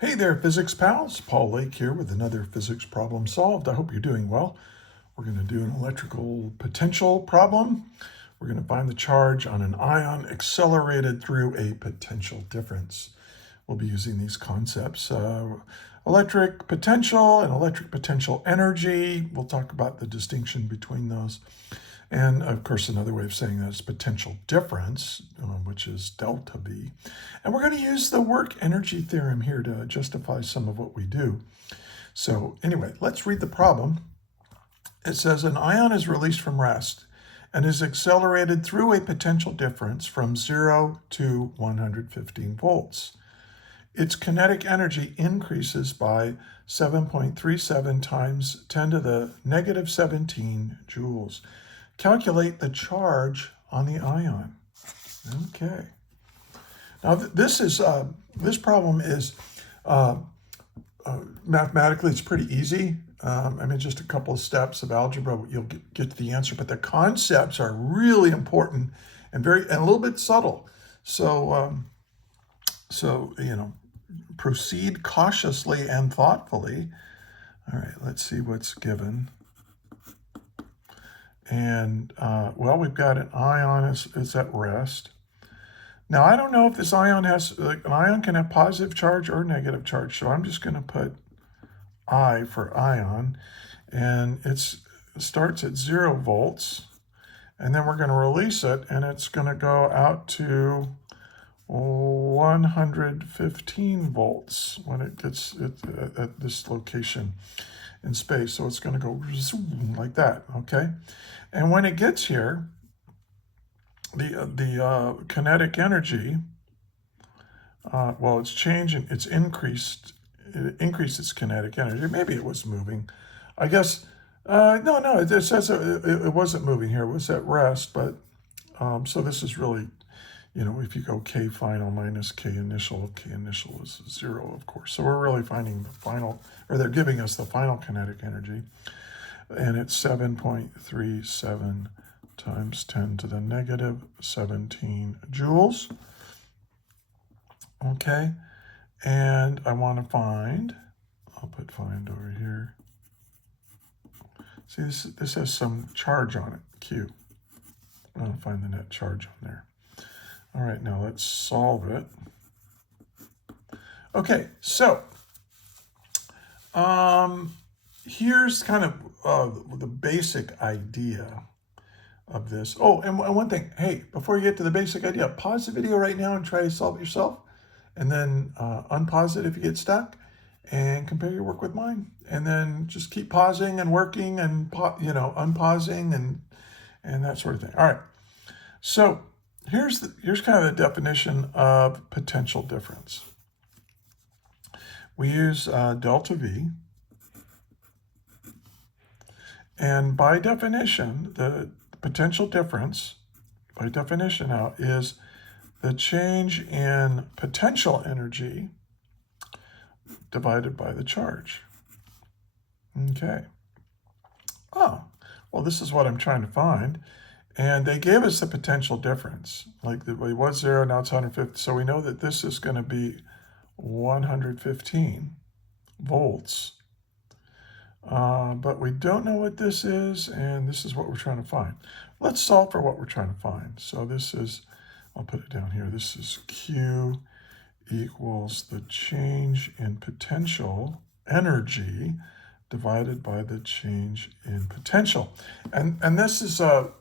Hey there, physics pals. Paul Lake here with another physics problem solved. I hope you're doing well. We're going to do an electrical potential problem. We're going to find the charge on an ion accelerated through a potential difference. We'll be using these concepts, electric potential and electric potential energy. We'll talk about the distinction between those. And of course, another way of saying that is potential difference, which is delta V. And we're going to use the work energy theorem here to justify some of what we do. So anyway, let's read the problem. It says an ion is released from rest and is accelerated through a potential difference from 0 to 115 volts. Its kinetic energy increases by 7.37 times 10 to the negative 17 joules. Calculate the charge on the ion. Okay. Now this problem is mathematically it's pretty easy. Just a couple of steps of algebra, you'll get to the answer. But the concepts are really important and a little bit subtle. So proceed cautiously and thoughtfully. All right, let's see what's given. And, we've got an ion is at rest. Now, I don't know if this ion an ion can have positive charge or negative charge, so I'm just going to put I for ion. And it starts at 0 volts, and then we're going to release it, and it's going to go out to 115 volts when it gets at this location in space. So it's going to go like that, okay? And when it gets here, the kinetic energy, it's changing, it increased its kinetic energy. Maybe it was moving. I guess, no, it says it wasn't moving here. It was at rest, but, so this is really, if you go K final minus K initial is 0, of course. So we're really finding the final, or they're giving us the final kinetic energy. And it's 7.37 times 10 to the negative 17 joules. Okay, and I want to find, I'll put find over here. See, this has some charge on it, Q. I want to find the net charge on there. All right, now let's solve it. Okay, so here's kind of the basic idea of this. Oh, and one thing, hey, before you get to the basic idea, pause the video right now and try to solve it yourself, and then unpause it if you get stuck, and compare your work with mine, and then just keep pausing and working and unpausing and that sort of thing. All right, so here's kind of the definition of potential difference. We use delta V. And by definition, the potential difference, by definition now, is the change in potential energy divided by the charge. Okay. Oh, well, this is what I'm trying to find. And they gave us the potential difference. Like it was 0, now it's 150. So we know that this is going to be 115 volts. But we don't know what this is, and this is what we're trying to find. Let's solve for what we're trying to find. So this is, I'll put it down here, this is Q equals the change in potential energy divided by the change in potential. And this is a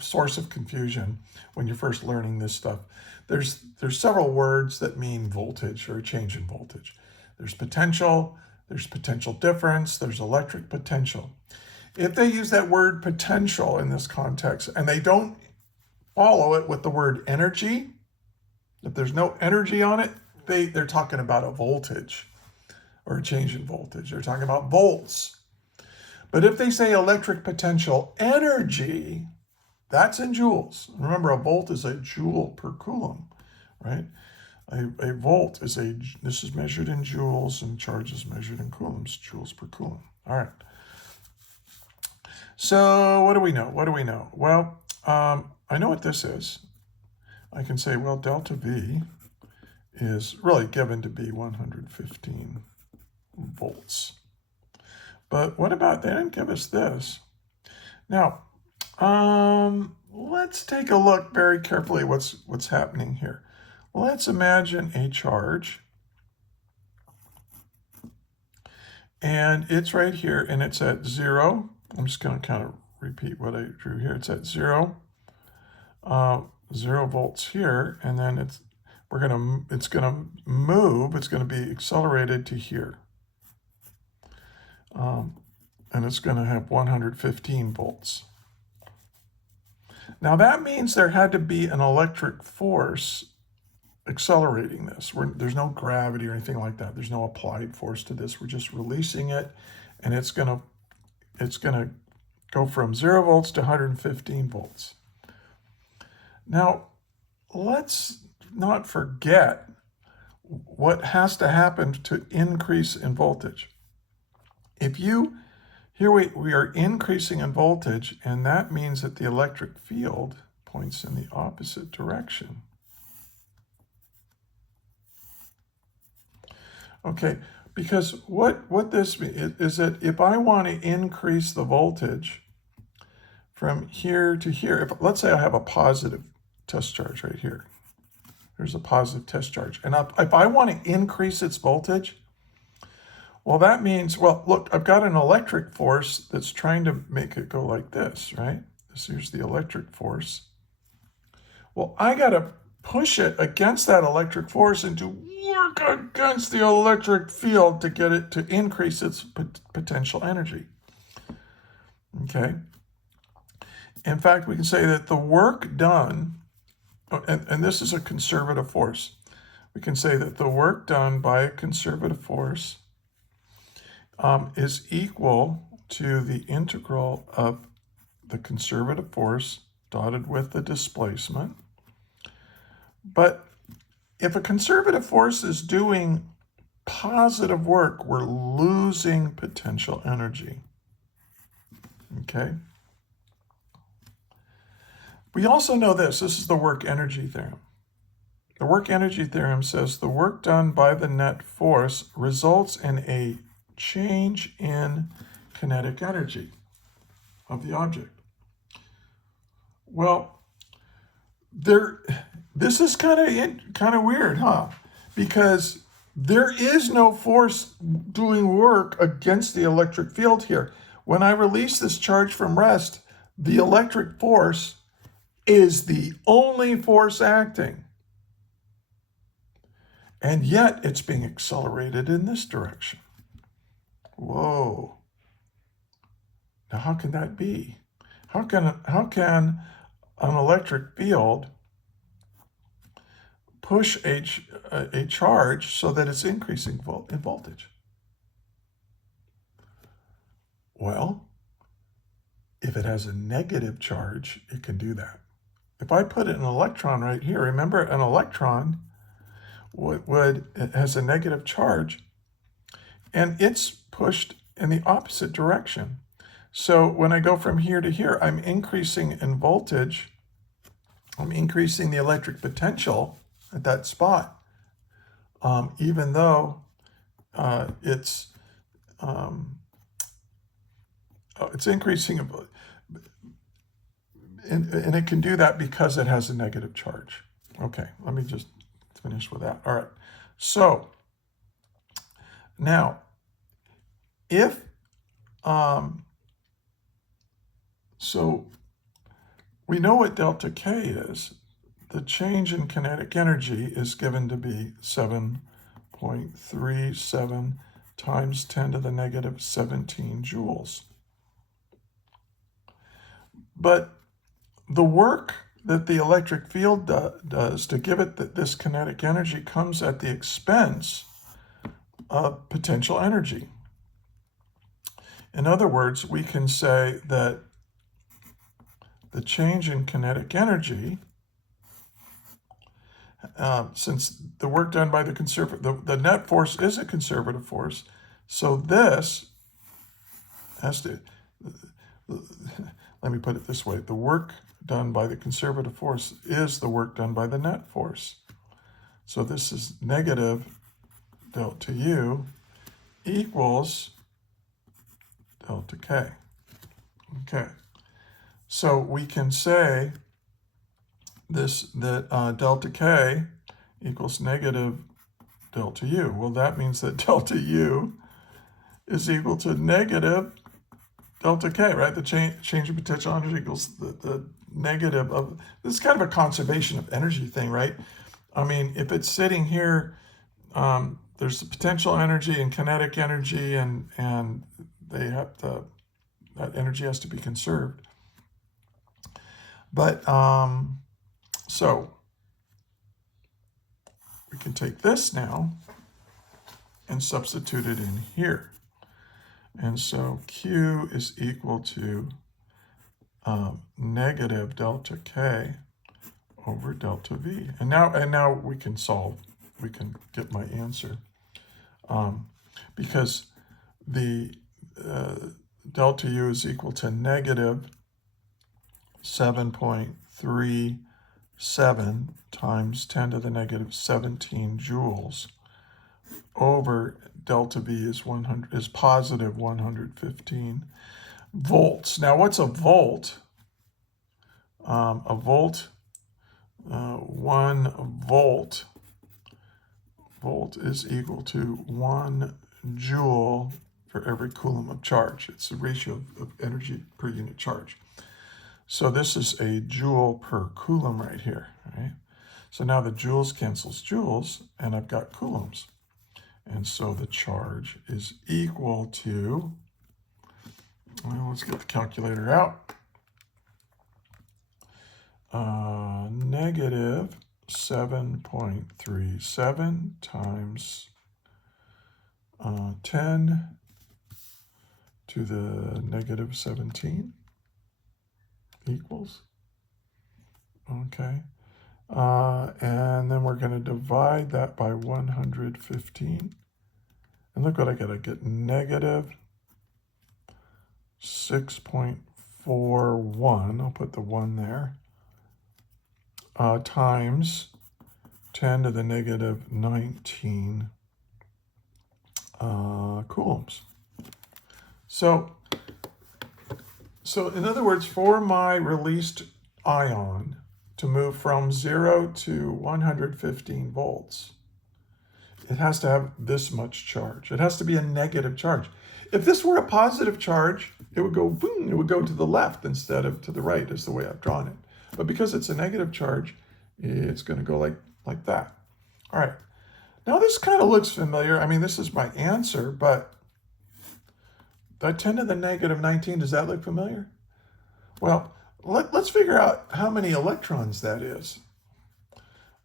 source of confusion when you're first learning this stuff. There's several words that mean voltage or a change in voltage. There's potential, there's potential difference, there's electric potential. If they use that word potential in this context and they don't follow it with the word energy, if there's no energy on it, they're talking about a voltage or a change in voltage. They're talking about volts. But if they say electric potential energy, that's in joules. Remember, a volt is a joule per coulomb, right? A volt is this is measured in joules, and charge is measured in coulombs, joules per coulomb. All right. So what do we know? Well, I know what this is. I can say, well, delta V is really given to be 115 volts. But what about, they didn't give us this. Now, let's take a look very carefully what's happening here. Let's imagine a charge. And it's right here, and it's at 0. I'm just going to kind of repeat what I drew here. It's at 0, 0 volts here, and then it's going to move. It's going to be accelerated to here, and it's going to have 115 volts. Now that means there had to be an electric force accelerating this. There's no gravity or anything like that. There's no applied force to this. We're just releasing it, and it's gonna go from 0 volts to 115 volts. Now, let's not forget what has to happen to increase in voltage. Here we are increasing in voltage, and that means that the electric field points in the opposite direction. Okay, because what this means is that if I want to increase the voltage from here to here, let's say I have a positive test charge right here. There's a positive test charge. And if I want to increase its voltage, well, that means, well, look, I've got an electric force that's trying to make it go like this, right? Here's the electric force. Well, I got to push it against that electric force and to work against the electric field to get it to increase its potential energy. Okay. In fact, we can say that the work done, and this is a conservative force, we can say that the work done by a conservative force is equal to the integral of the conservative force dotted with the displacement. But if a conservative force is doing positive work, we're losing potential energy. Okay? We also know this is the work energy theorem. The work energy theorem says the work done by the net force results in a change in kinetic energy of the object. Well, this is kind of weird, huh? Because there is no force doing work against the electric field here. When I release this charge from rest, the electric force is the only force acting. And yet it's being accelerated in this direction. Whoa. Now how can that be? How can an electric field push a charge so that it's increasing in voltage? Well, if it has a negative charge, it can do that. If I put an electron right here, remember an electron it has a negative charge, and it's pushed in the opposite direction. So when I go from here to here, I'm increasing in voltage. I'm increasing the electric potential at that spot, even though it's increasing, and it can do that because it has a negative charge. Okay, let me just finish with that. All right, so now if so we know what delta K is. The change in kinetic energy is given to be 7.37 times 10 to the negative 17 joules. But the work that the electric field does to give it this kinetic energy comes at the expense of potential energy. In other words, we can say that the change in kinetic energy, since the work done by the net force is a conservative force, so this has to, let me put it this way, the work done by the conservative force is the work done by the net force. So this is negative delta U equals delta K. Okay. So we can say that delta K equals negative delta U. Well, that means that delta U is equal to negative delta K, right? The change of potential energy equals the negative of, this is kind of a conservation of energy thing, right? I mean, if it's sitting here, there's the potential energy and kinetic energy, and they have to, that energy has to be conserved. But so we can take this now and substitute it in here. And so Q is equal to negative delta K over delta V. And now we can solve. We can get my answer. Because the delta U is equal to negative 7.37 times 10 to the negative 17 joules over delta V is positive 115 volts. Now, what's a volt? A volt, 1 volt is equal to 1 joule for every coulomb of charge. It's the ratio of energy per unit charge. So this is a joule per coulomb right here, right? So now the joules cancels joules, and I've got coulombs. And so the charge is equal to, well, let's get the calculator out. Negative 7.37 times 10 to the negative 17 equals, okay. And then we're going to divide that by 115. And look what I get. I get negative 6.41. I'll put the 1 there. Times 10 to the negative 19 coulombs. So in other words, for my released ion to move from 0 to 115 volts, it has to have this much charge. It has to be a negative charge. If this were a positive charge, it would go boom, it would go to the left instead of to the right, is the way I've drawn it. But because it's a negative charge, it's going to go like that. All right. Now this kind of looks familiar. I mean, this is my answer, but that 10 to the negative 19, does that look familiar? Well, let's figure out how many electrons that is.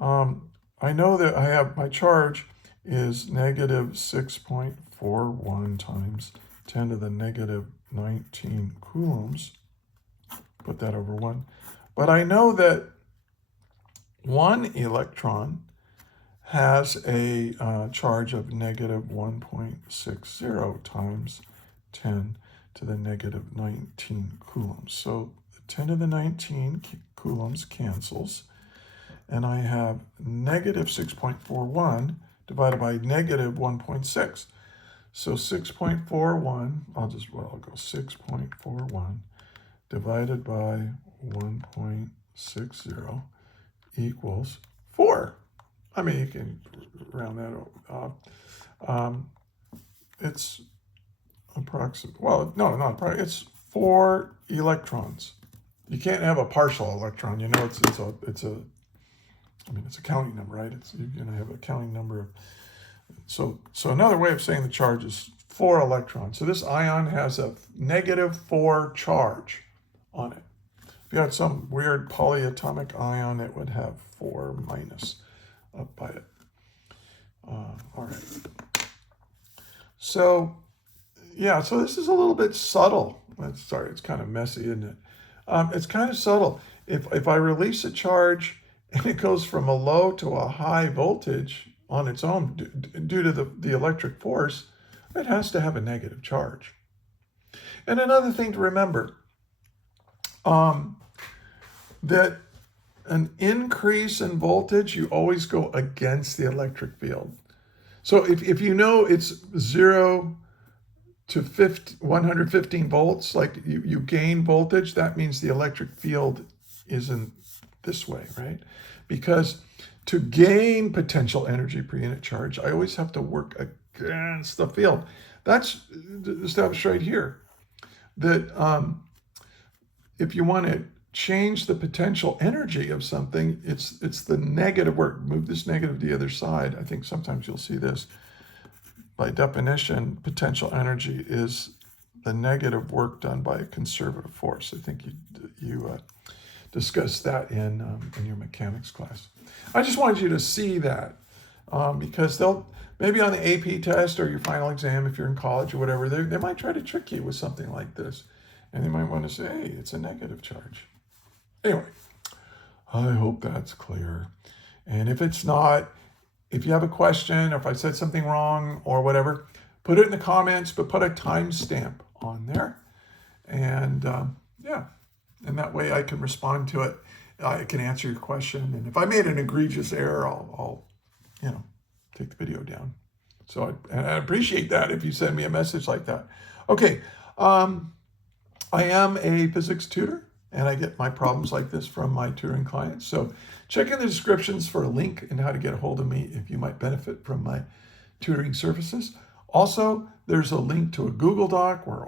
I know that I have my charge is negative 6.41 times 10 to the negative 19 coulombs. Put that over 1. But I know that 1 electron has a charge of negative 1.60 times 10 to the negative 19 coulombs. So 10 to the 19 coulombs cancels, and I have negative 6.41 divided by negative 1.6. So 6.41, I'll go 6.41 divided by 1.60 equals 4. I mean, you can round that up. It's approximate. Well, no, not approximate. It's 4 electrons. You can't have a partial electron. You know, it's a counting number, right? You're going to have a counting number of. So another way of saying the charge is 4 electrons. So this ion has a negative 4 charge on it. If you had some weird polyatomic ion, it would have 4 minus up by it. All right. So, yeah, so this is a little bit subtle. Sorry, it's kind of messy, isn't it? It's kind of subtle. If I release a charge and it goes from a low to a high voltage on its own due to the electric force, it has to have a negative charge. And another thing to remember, that an increase in voltage, you always go against the electric field. So if you know it's 0 to 115 volts, like you gain voltage, that means the electric field isn't this way, right? Because to gain potential energy per unit charge, I always have to work against the field. That's established right here. That if you want to change the potential energy of something, it's the negative work. Move this negative to the other side. I think sometimes you'll see this. By definition, potential energy is the negative work done by a conservative force. I think you discussed that in your mechanics class. I just wanted you to see that because they'll, maybe on the AP test or your final exam, if you're in college or whatever, they might try to trick you with something like this. And they might want to say, hey, it's a negative charge. Anyway, I hope that's clear. And if it's not, if you have a question, or if I said something wrong or whatever, put it in the comments, but put a timestamp on there. And yeah, and that way I can respond to it. I can answer your question. And if I made an egregious error, I'll take the video down. So I appreciate that if you send me a message like that. Okay, I am a physics tutor, and I get my problems like this from my tutoring clients. So check in the descriptions for a link and how to get a hold of me if you might benefit from my tutoring services. Also, there's a link to a Google Doc where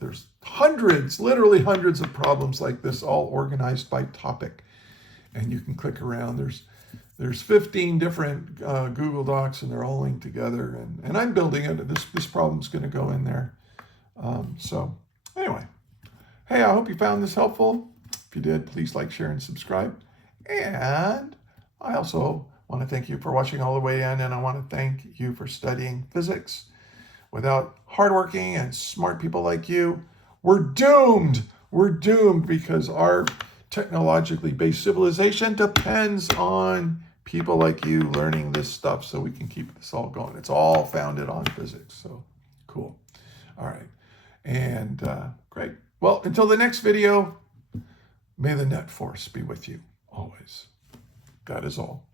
there's hundreds, literally hundreds of problems like this, all organized by topic. And you can click around. There's 15 different Google Docs, and they're all linked together. And I'm building it. This problem's going to go in there. So anyway, hey, I hope you found this helpful. If you did, please like, share, and subscribe. And I also want to thank you for watching all the way in, and I want to thank you for studying physics. Without hardworking and smart people like you, we're doomed. We're doomed because our technologically based civilization depends on people like you learning this stuff so we can keep this all going. It's all founded on physics. So cool. All right. And great. Well, until the next video, may the net force be with you always. That is all.